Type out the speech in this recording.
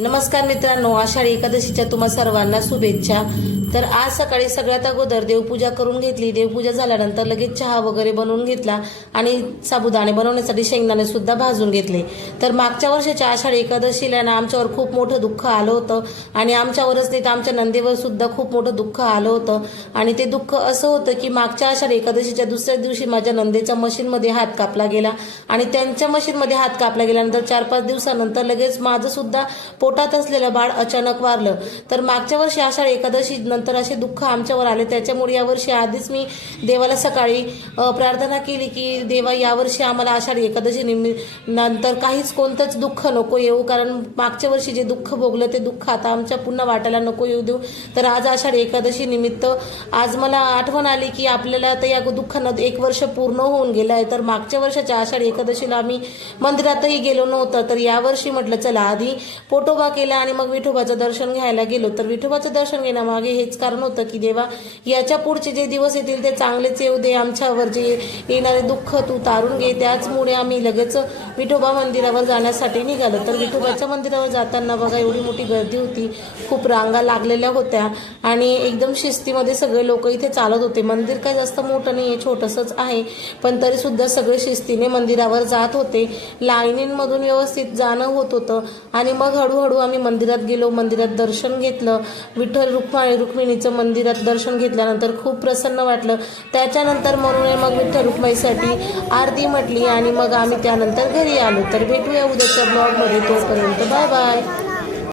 नमस्कार मित्रांनो, आषाढी एकादशीच्या तुम्हा सर्वांना शुभेच्छा। तर आज सकाळी सगळ्यात अगोदर देवपूजा करून घेतली। देवपूजा झाल्यानंतर लगेच चहा वगैरे बनवून घेतला आणि साबुदाणे बनवण्यासाठी शेंगदाणे सुद्धा भाजून घेतले। तर मागच्या वर्षाच्या आषाढी एकादशीला ना आमच्यावर खूप मोठं दुःख आलं होतं आणि आमच्यावरच नाही तर आमच्या नंदीवर सुद्धा खूप मोठं दुःख आलं होतं। आणि ते दुःख असं होतं की मागच्या आषाढी एकादशीच्या दुसऱ्या दिवशी माझ्या नंदेच्या मशीनमध्ये हात कापला गेला आणि त्यांच्या मशीनमध्ये हात कापला गेल्यानंतर 4-5 दिवसानंतर लगेच माझं सुद्धा पोटात असलेलं बाळ अचानक वारलं। तर मागच्या वर्षी आषाढी एकादशी नंतर असे दुःख आमच्यावर आले, त्याच्यामुळे यावर्षी आधीच मी देवाला सकाळी प्रार्थना केली की देवा यावर्षी आम्हाला आषाढी एकादशी नंतर काहीच कोणतंच दुःख नको येऊ, कारण मागच्या वर्षी जे दुःख भोगलं ते दुःख आता आमच्या पुन्हा वाटायला नको येऊ देऊ। तर आज आषाढी एकादशी निमित्त आज मला आठवण आली की आपल्याला तर या दुःखानं 1 वर्ष पूर्ण होऊन गेलं आहे। तर मागच्या वर्षाच्या आषाढी एकादशीला आम्ही मंदिरातही गेलो नव्हतं, तर यावर्षी म्हटलं चला आधी पोटोबा केला आणि मग विठोबाचं दर्शन घ्यायला गेलो। तर विठोबाचं दर्शन घेण्यामागे हेच कारण होतं की देवा याच्या पुढचे जे दिवस येतील ते चांगलेच येऊ दे, आमच्यावर जे येणारे दुःख तू तारून घे। त्याचमुळे आम्ही लगेच विठोबा मंदिरावर जाण्यासाठी निघालो। तर विठोबाच्या मंदिरावर जाताना बघा एवढी मोठी गर्दी होती, खूप रांगा लागलेल्या होत्या आणि एकदम शिस्तीमध्ये सगळे लोक इथे चालत होते। मंदिर काही जास्त मोठं नाही आहे, छोटंसंच आहे, पण तरी सुद्धा सगळे शिस्तीने मंदिरावर जात होते। लाईनींमधून व्यवस्थित जाणं होत होतं आणि मग हळूहळू आम्ही मंदिरात गेलो। मंदिरात दर्शन घेतलं, विठ्ठल रुक्मिणीचं मंदिरात दर्शन घेतल्यानंतर खूप प्रसन्न वाटलं। त्याच्यानंतर म्हणून मग विठ्ठल रुक्माईसाठी आरती म्हटली आणि मग आम्ही त्यानंतर घरी आलो। तर भेटूया उद्याच्या ब्लॉगमध्ये, तोपर्यंत बाय बाय।